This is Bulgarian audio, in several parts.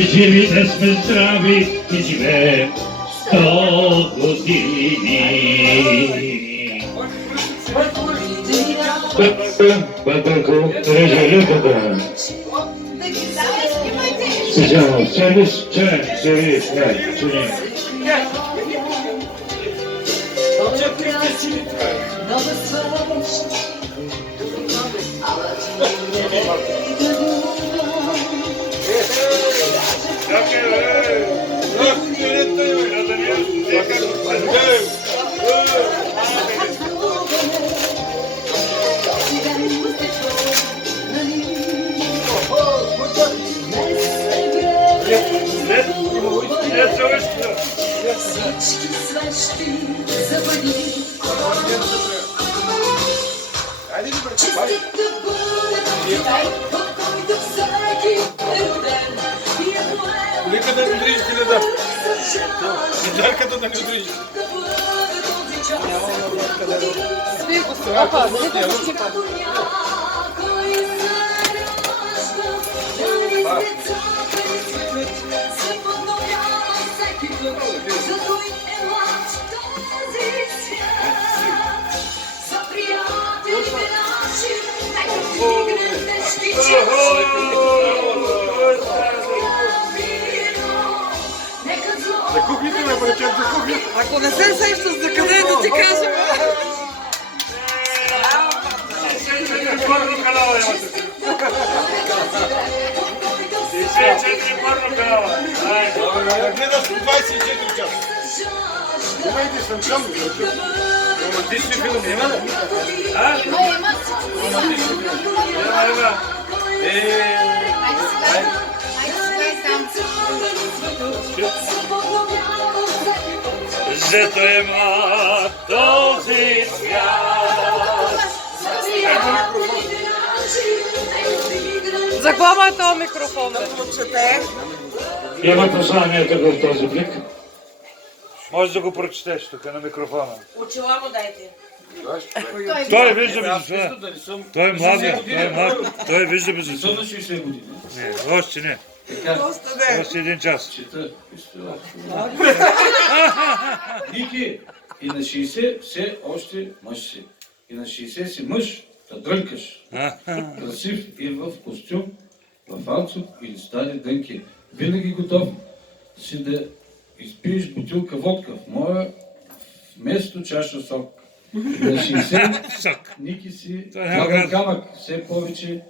живи да сме здрави и живеем 100 години. Бъдъго режелюката. Сега, сервис, сервис, чуни. Всички свещи завали. Честит да бъде дай, от който всеки е роден и е поел. Нека да ми дрижите ли да? Жарката да ми дрижи. Да бъде този час. Свирко се, опа, не да се чипа. Някой се ражда, да ни децата ни светлят, се подновява всеки път. Зато и е млад този свят. За приятелите наши, нека вдигнем тежки чаши. За кухните ме пречем, за кухните. Ако не се сещаш за къде е да ти кажем. Порно канала имате. 64 порно канала. Гледаш 24 часа. Имайте съм там. Романтични филми има ли? Романтични филми. Има. Зато е млад този свят. За глава е този микрофон. Има послание тук в този плик. Може да го прочетеш тук на микрофона. Очила му дайте. Той вижда без това. Той е младия, той е млад. Той вижда без това. На 60 години. Не, още не. Още един час. Ники, и на 60 все още мъж си. И на 60 си мъж, да дрънкаш. Красив и в костюм, в анцук или стари дънки. Винаги готов си да изпиеш бутилка водка. В моя вместо чаша сок. И на 60 Ники си камък, камък, все повече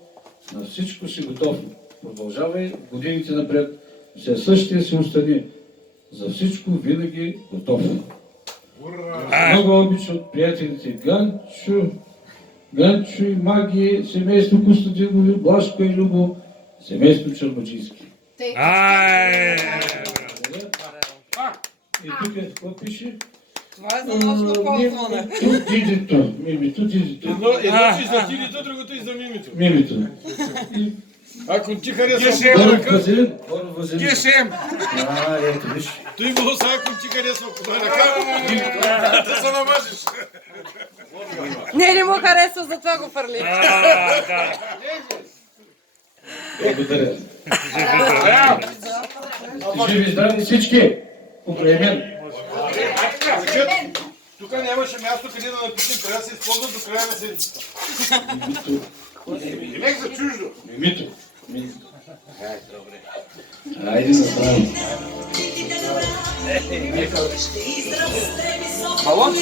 на всичко си готов. Продължавай годините напред. Все същия си остани. За всичко винаги готов. Много обича от приятелите Ганчо и Маги, семейство Костадинови, Блашко и Любо, семейство Чербаджийски. И тук какво пише? Това е за нощно ползване. Дидито, мимито, дидито. Едно ти за дидито, другото и за мимито. Мимито. Ако ти харесва Боров Вазелин. Боров Вазелин. Гешем. Ето виж. Той го са, ако ти харесва по ръка, да се намажеш. Не му харесва, затова го фърли. Благодаря. Живи здрави всички. Покрай мен. Тук нямаше място къде да напишем, трябва да се използват до края на седмицата. Нека за чуждо. Мимито. Айде на здраве. Малон?